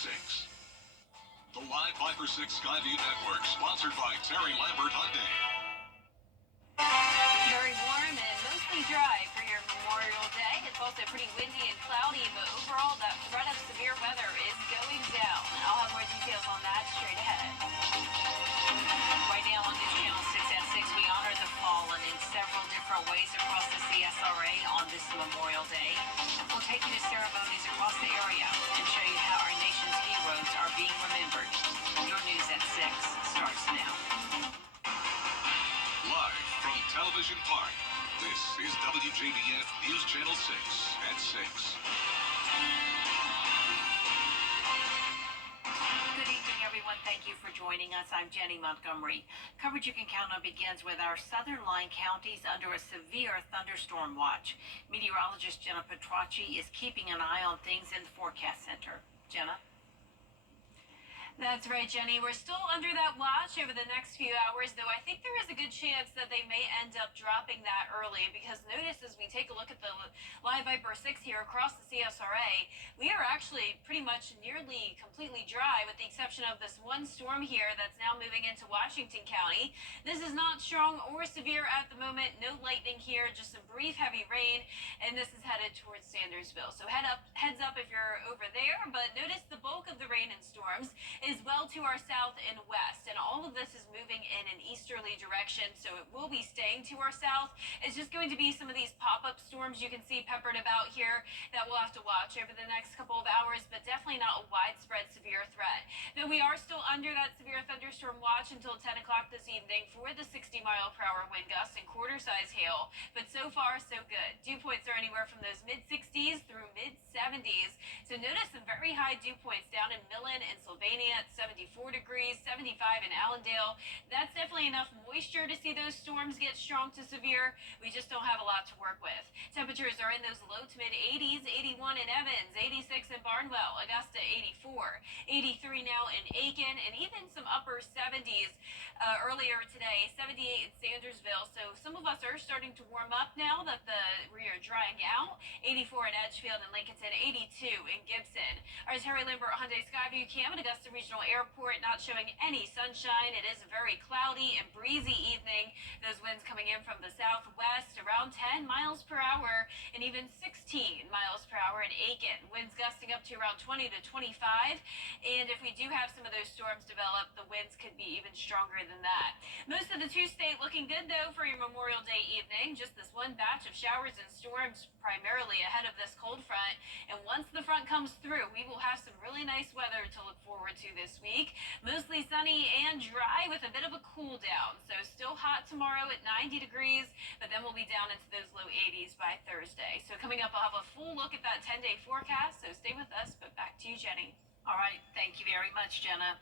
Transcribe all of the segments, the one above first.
6. The Live 5 for 6 Skyview Network, sponsored by Terry Lambert Hyundai. Very warm and mostly dry for your Memorial Day. It's also pretty windy and cloudy, but overall that threat of severe weather is going down. I'll have more details on that straight ahead. Right now on News Channel 6 at 6, we honor the fallen in several different ways across the CSRA on this Memorial Day. We'll take you to ceremonies across the area and show you how our nation's heroes are being remembered. Your News at 6 starts now. Live from Television Park, this is WJBF News Channel 6 at 6. Good evening, everyone. Thank you for joining us. I'm Jenny Montgomery. Coverage you can count on begins with our southern line counties under a severe thunderstorm watch. Meteorologist Jenna Petracci is keeping an eye on things in the forecast center. Jenna? That's right, Jenny. We're still under that watch over the next few hours, though I think there is a good chance that they may end up dropping that early, because notice as we take a look at the Live Viper 6 here across the CSRA, we are actually pretty much nearly completely dry with the exception of this one storm here that's now moving into Washington County. This is not strong or severe at the moment. No lightning here, just some brief heavy rain, and this is headed towards Sandersville. So heads up if you're over there, but notice the bulk of the rain and storms is well to our south and west, and all of this is moving in an easterly direction, so it will be staying to our south. It's just going to be some of these pop-up storms you can see peppered about here that we'll have to watch over the next couple of hours, but definitely not a widespread severe threat. Though we are still under that severe thunderstorm watch until 10 o'clock this evening for the 60-mile-per-hour wind gusts and quarter-size hail, but so far so good. Dew points are anywhere from those mid-60s through mid-70s, so notice some very high dew points down in Millen and Sylvania at 74 degrees, 75 in Allendale. That's definitely enough moisture to see those storms get strong to severe. We just don't have a lot to work with. Temperatures are in those low to mid 80s, 81 in Evans, 86 in Barnwell, Augusta 84, 83 now in Aiken, and even some upper 70s earlier today, 78 in Sandersville. So some of us are starting to warm up now that we are drying out. 84 in Edgefield and Lincolnton, 82 in Gibson. Our Terry Lambert Hyundai Skyview cam at Augusta Regional Airport not showing any sunshine. It is a very cloudy and breezy evening. Those winds coming in from the southwest around 10 miles per hour and even 16 miles per hour in Aiken. Winds gusting up to around 20 to 25. And if we do have some of those storms develop, the winds could be even stronger than that. Most of the two-state looking good, though, for your Memorial Day evening. Just this one batch of showers and storms primarily ahead of this cold front. And once the front comes through, we will have some really nice weather to look forward to this week. Mostly sunny and dry with a bit of a cool down. So still hot tomorrow at 90 degrees, but then we'll be down into those low 80s by Thursday. So coming up, I'll have a full look at that 10-day forecast. So stay with us, but back to you, Jenny. All right. Thank you very much, Jenna.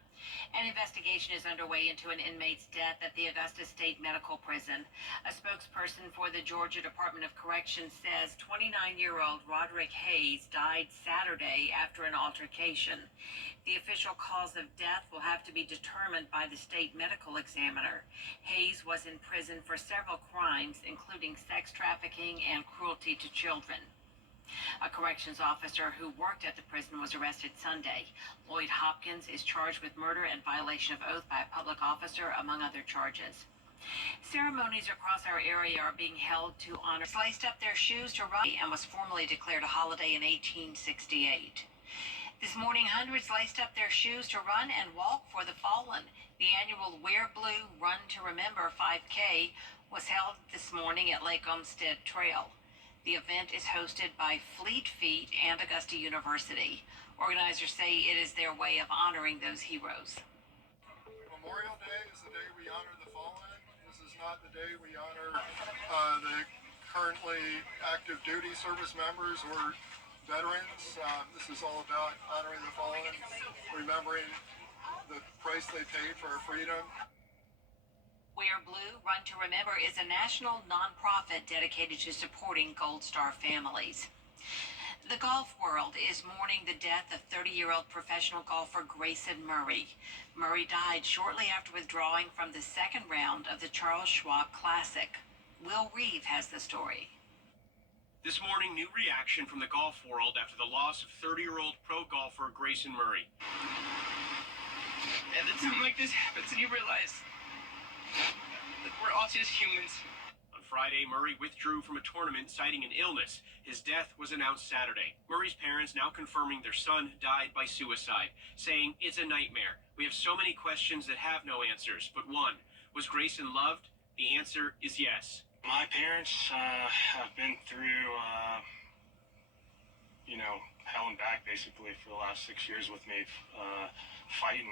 An investigation is underway into an inmate's death at the Augusta State Medical Prison. A spokesperson for the Georgia Department of Corrections says 29-year-old Roderick Hayes died Saturday after an altercation. The official cause of death will have to be determined by the state medical examiner. Hayes was in prison for several crimes, including sex trafficking and cruelty to children. A corrections officer who worked at the prison was arrested Sunday. Lloyd Hopkins is charged with murder and violation of oath by a public officer, among other charges. Ceremonies across our area are being held to honor sliced up their shoes to run and was formally declared a holiday in 1868. This morning, hundreds laced up their shoes to run and walk for the fallen. The annual Wear Blue Run to Remember 5K was held this morning at Lake Olmsted Trail. The event is hosted by Fleet Feet and Augusta University. Organizers say it is their way of honoring those heroes. Memorial Day is the day we honor the fallen. This is not the day we honor the currently active duty service members or veterans. This is all about honoring the fallen, remembering the price they paid for our freedom. Wear Blue Run to Remember is a national nonprofit dedicated to supporting Gold Star families. The golf world is mourning the death of 30-year-old professional golfer Grayson Murray. Murray died shortly after withdrawing from the second round of the Charles Schwab Classic. Will Reeve has the story. This morning, new reaction from the golf world after the loss of 30-year-old pro golfer Grayson Murray. And then something like this happens and you realize that we're all just humans. On Friday, Murray withdrew from a tournament citing an illness. His death was announced Saturday. Murray's parents now confirming their son died by suicide, saying it's a nightmare. We have so many questions that have no answers, but one, was Grayson loved? The answer is yes. My parents have been through, hell and back basically for the last 6 years with me, fighting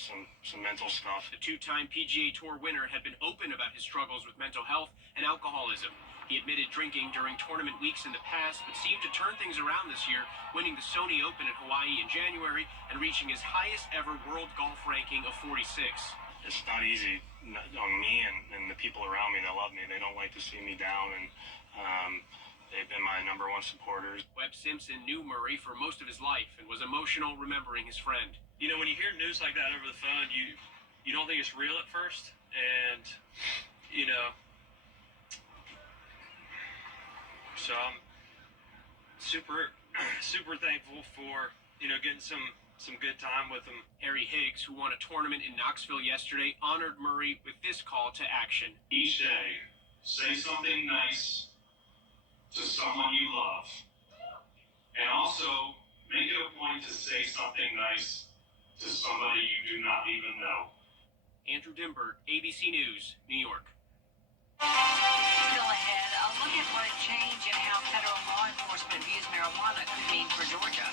some mental stuff. The two-time PGA Tour winner had been open about his struggles with mental health and alcoholism. He admitted drinking during tournament weeks in the past, but seemed to turn things around this year, winning the Sony Open in Hawaii in January and reaching his highest ever world golf ranking of 46. It's not easy on me and the people around me that love me. They don't like to see me down, and they've been my number one supporters. Webb Simpson knew Murray for most of his life and was emotional remembering his friend. You know, when you hear news like that over the phone, you don't think it's real at first, and so I'm super thankful for getting some good time with him. Harry Higgs, who won a tournament in Knoxville yesterday, honored Murray with this call to action. Each day, say something nice to someone you love. And also, make it a point to say something nice to somebody you do not even know. Andrew Dimbert, ABC News, New York. Still ahead, a look at what a change in how federal law enforcement views marijuana could mean for Georgia.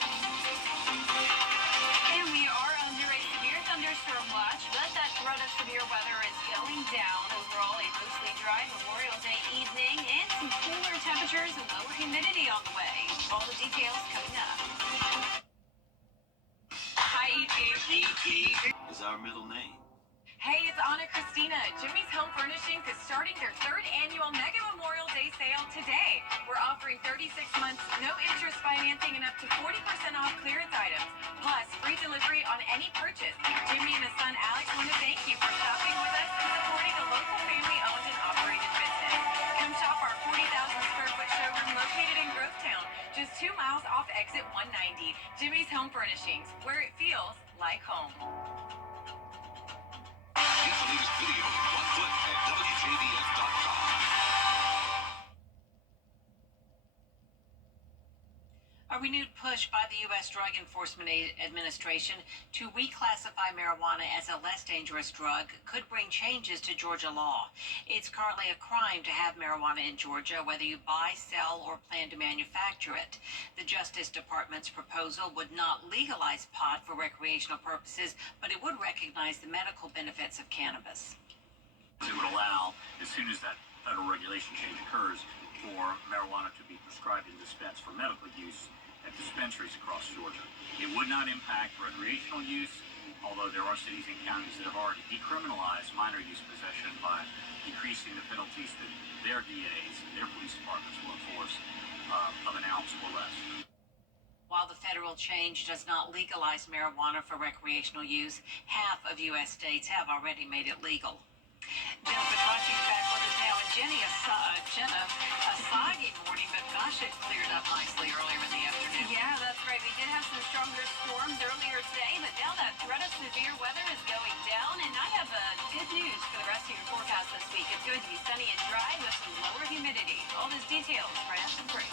And we are under a severe thunderstorm watch, but that threat of severe weather is going down. Overall, a mostly dry Memorial Day evening and some cooler temperatures and lower humidity on the way. All the details coming up. Hi, ET. Is our middle name. Hey, it's Anna Christina. Jimmy's Home Furnishings is starting their third annual Mega Memorial Day sale today. We're offering 36 months, no interest financing, and up to 40% off clearance items, plus free delivery on any purchase. Jimmy and his son Alex want to thank you for shopping with us and supporting a local family-owned and operated business. Come shop our 40,000 square foot showroom located in Grovetown, just 2 miles off exit 190. Jimmy's Home Furnishings, where it feels like home. Get the latest video in one click at WJBF.com. A renewed push by the U.S. Drug Enforcement Administration to reclassify marijuana as a less dangerous drug could bring changes to Georgia law. It's currently a crime to have marijuana in Georgia, whether you buy, sell, or plan to manufacture it. The Justice Department's proposal would not legalize pot for recreational purposes, but it would recognize the medical benefits of cannabis. It would allow, as soon as that federal regulation change occurs, for marijuana to be prescribed and dispensed for medical use at dispensaries across Georgia. It would not impact recreational use, although there are cities and counties that have already decriminalized minor use possession by decreasing the penalties that their DAs and their police departments will enforce of an ounce or less. While the federal change does not legalize marijuana for recreational use, half of U.S. states have already made it legal. Jenna Petracci's back with us now, and Jenna, a soggy morning, but gosh, it cleared up nicely earlier in the afternoon. Yeah, that's right. We did have some stronger storms earlier today, but now that threat of severe weather is going down, and I have good news for the rest of your forecast this week. It's going to be sunny and dry with some lower humidity. All those details right after the break.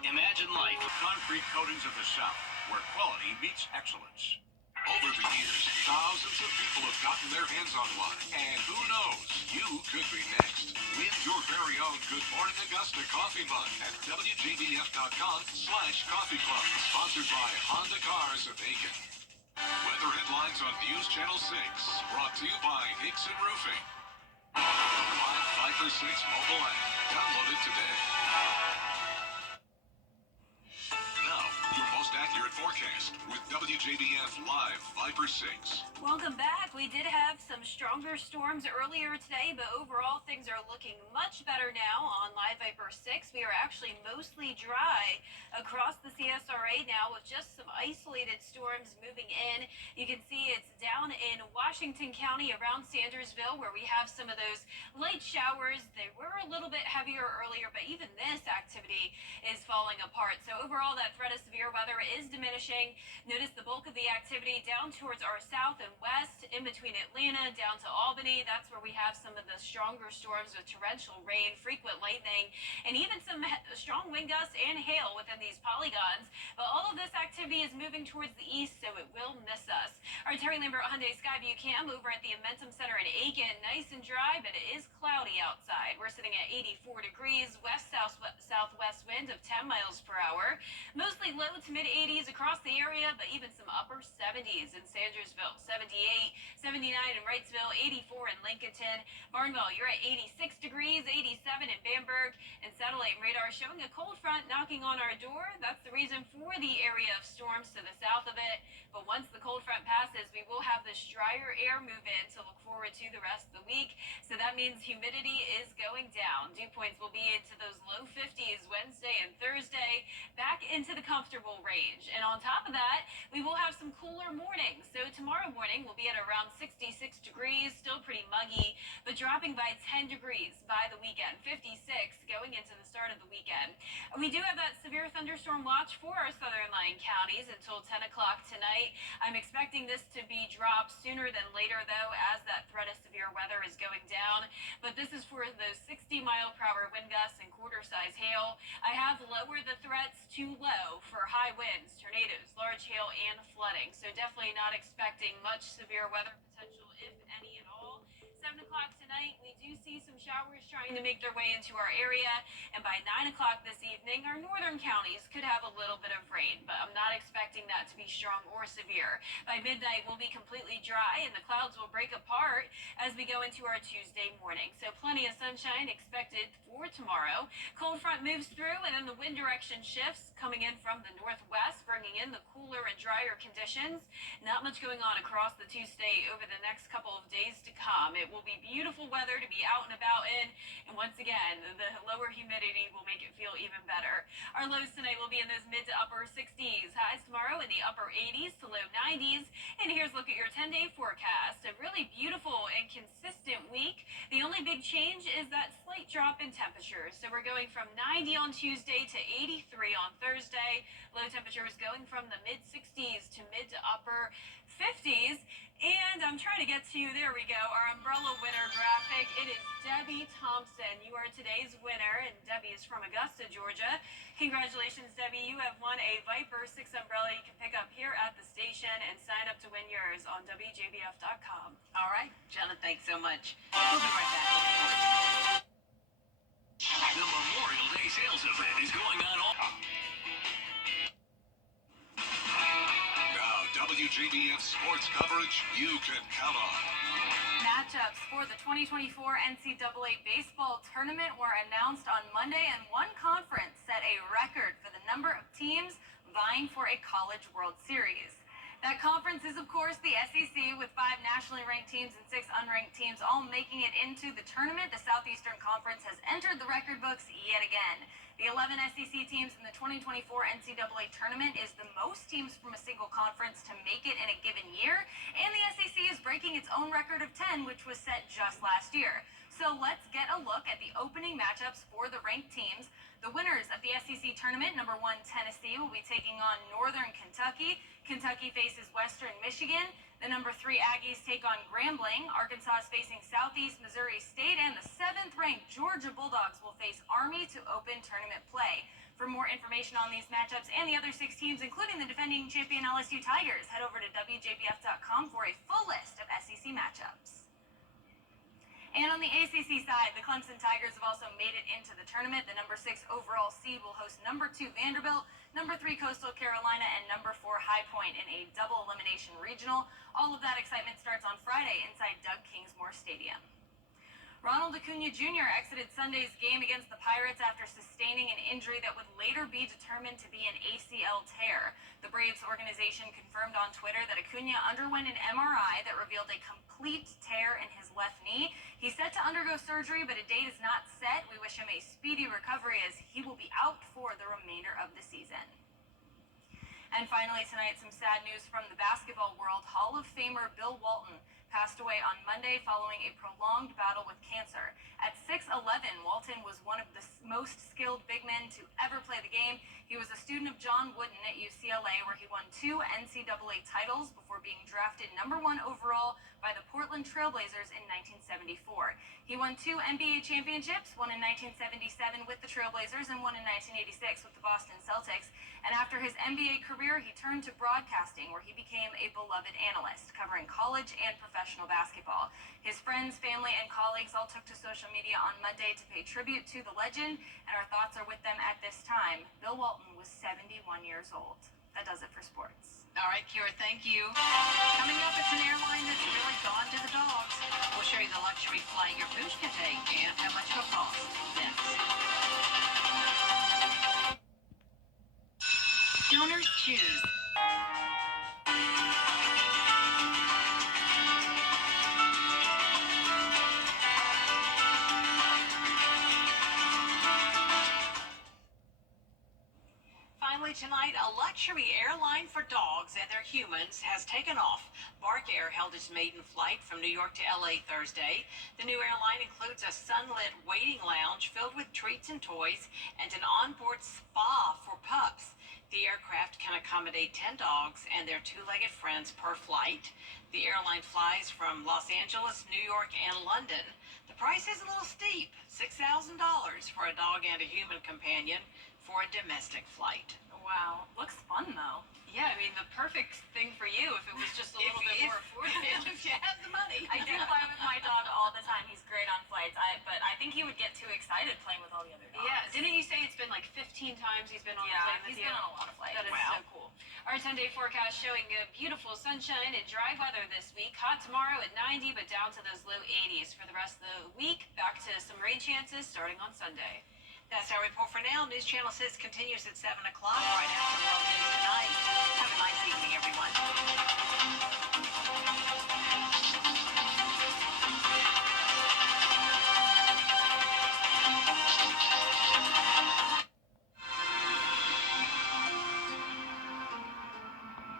Imagine life with concrete coatings of the South, where quality meets excellence. Over the years, thousands of people have gotten their hands on one. And who knows, you could be next. Win your very own Good Morning Augusta coffee mug at WJBF.com/coffee club. Sponsored by Honda Cars of Aiken. Weather headlines on News Channel 6. Brought to you by Hickson Roofing. The live 5 for 6 mobile app. Download it today. Now, your most accurate accurate forecast with WJBF Live Viper 6. Welcome back. We did have some stronger storms earlier today, but overall things are looking much better now on Live Viper 6. We are actually mostly dry across the CSRA now with just some isolated storms moving in. You can see it's down in Washington County around Sandersville where we have some of those light showers. They were a little bit heavier earlier, but even this activity is falling apart. So overall, that threat of severe weather is diminishing. Notice the bulk of the activity down towards our south and west, in between Atlanta down to Albany. That's where we have some of the stronger storms with torrential rain, frequent lightning, and even some strong wind gusts and hail within these polygons. But all of this activity is moving towards the east, so it will miss us. Our Terry Lambert Hyundai Skyview Cam over at the Amentum Center in Aiken, nice and dry, but it is cloudy outside. We're sitting at 84 degrees, west-southwest wind of 10 miles per hour. Mostly low to mid 80s across the area, but even some upper 70s in Sandersville, 78, 79 in Wrightsville, 84 in Lincolnton. Barnwell, you're at 86 degrees, 87 in Bamberg, and satellite radar showing a cold front knocking on our door. That's the reason for the area of storms to the south of it. But once the cold front passes, we will have this drier air move in to look forward to the rest of the week. So that means humidity is going down. Dew points will be into those low 50s Wednesday and Thursday, back into the comfortable range. And on top of that, we will have some cooler mornings. So tomorrow morning we'll be at around 66 degrees, still pretty muggy, but dropping by 10 degrees by the weekend, 56 going into the start of the weekend. We do have that severe thunderstorm watch for our southern lying counties until 10 o'clock tonight. I'm expecting this to be dropped sooner than later, though, as that threat of severe weather is going down. But this is for those 60-mile-per-hour wind gusts and quarter-size hail. I have lowered the threats to low for high winds, tornadoes, large hail, and flooding. So definitely not expecting much severe weather potential, if any at all. 7 o'clock tonight, we do see some showers trying to make their way into our area. And by 9 o'clock this evening, our northern counties could have a little bit of rain, but I'm not expecting that to be strong or severe. By midnight, we'll be completely dry and the clouds will break apart as we go into our Tuesday morning. So plenty of sunshine expected for tomorrow. Cold front moves through and then the wind direction shifts, coming in from the northwest, bringing in the cooler and drier conditions. Not much going on across the Tuesday over the next couple of days to come. It will be beautiful weather to be out and about in, and once again, the lower humidity will make it feel even better. Our lows tonight will be in those mid to upper 60s, highs tomorrow in the upper 80s to low 90s, and here's a look at your 10-day forecast. A really beautiful and consistent week. The only big change is that slight drop in temperatures. So we're going from 90 on Tuesday to 83 on Thursday. Low temperatures going from the mid 60s to mid to upper 50s. And I'm trying to get to, there we go, our umbrella winner graphic. It is Debbie Thompson. You are today's winner, and Debbie is from Augusta, Georgia. Congratulations, Debbie. You have won a Viper 6 umbrella you can pick up here at the station and sign up to win yours on WJBF.com. All right, Jenna, thanks so much. We'll be right back. The Memorial Day sales event is going on all. Now, WJBF sports coverage you can count on. Matchups for the 2024 NCAA baseball tournament were announced on Monday, and one conference set a record for the number of teams vying for a College World Series. That conference is, of course, the SEC, with 5 nationally ranked teams and 6 unranked teams all making it into the tournament. The Southeastern Conference has entered the record books yet again. The 11 SEC teams in the 2024 NCAA tournament is the most teams from a single conference to make it in a given year, and the SEC is breaking its own record of 10, which was set just last year. So let's get a look at the opening matchups for the ranked teams. The winners of the SEC tournament, number 1 Tennessee, will be taking on Northern Kentucky. Kentucky faces Western Michigan. The number 3 Aggies take on Grambling. Arkansas is facing Southeast Missouri State, and the 7th-ranked Georgia Bulldogs will face Army to open tournament play. For more information on these matchups and the other 6 teams, including the defending champion LSU Tigers, head over to WJBF.com for a full list of SEC matchups. And on the ACC side, the Clemson Tigers have also made it into the tournament. The number 6 overall seed will host number 2 Vanderbilt, number 3 Coastal Carolina, and number 4 High Point in a double elimination regional. All of that excitement starts on Friday inside Doug Kingsmore Stadium. Ronald Acuna Jr. exited Sunday's game against the Pirates after sustaining an injury that would later be determined to be an ACL tear. The Braves organization confirmed on Twitter that Acuna underwent an MRI that revealed a complete tear in his left knee. He's set to undergo surgery, but a date is not set. We wish him a speedy recovery as he will be out for the remainder of the season. And finally tonight, some sad news from the basketball world. Hall of Famer Bill Walton passed away on Monday following a prolonged battle with cancer. At 6'11", Walton was one of the most skilled big men to ever play the game. He was a student of John Wooden at UCLA, where he won 2 NCAA titles before being drafted #1 overall by the Portland Trailblazers in 1974. He won 2 NBA championships, one in 1977 with the Trailblazers and one in 1986 with the Boston Celtics. And after his NBA career, he turned to broadcasting, where he became a beloved analyst, covering college and professional basketball. His friends, family, and colleagues all took to social media on Monday to pay tribute to the legend, and our thoughts are with them at this time. Bill Walton was 71 years old. That does it for sports. All right, Kira, thank you. Coming up, it's an airline that's really gone to the dogs. We'll show you the luxury flight your pooch can take and how much it'll cost. Next. Donors choose. Finally tonight, a luxury airline for dogs and their humans has taken off. Bark Air held its maiden flight from New York to LA Thursday. The new airline includes a sunlit waiting lounge filled with treats and toys and an onboard spa for pups. The aircraft can accommodate 10 dogs and their 2-legged friends per flight. The airline flies from Los Angeles, New York, and London. The price is a little steep, $6,000 for a dog and a human companion for a domestic flight. Wow. Looks fun, though. Yeah, I mean, the perfect thing for you if it was just a little bit more affordable. If you have the money. I do fly with my dog all the time. He's great on flights. But I think he would get too excited playing with all the other dogs. Yeah, didn't you say it's been like 15 times he's been on the plane with he's you? been on a lot of flights. That is so cool. Our 10-day forecast showing beautiful sunshine and dry weather this week. Hot tomorrow at 90, but down to those low 80s for the rest of the week. Back to some rain chances starting on Sunday. That's our report for now. News Channel 6 continues at 7 o'clock right after World News Tonight. Have a nice evening.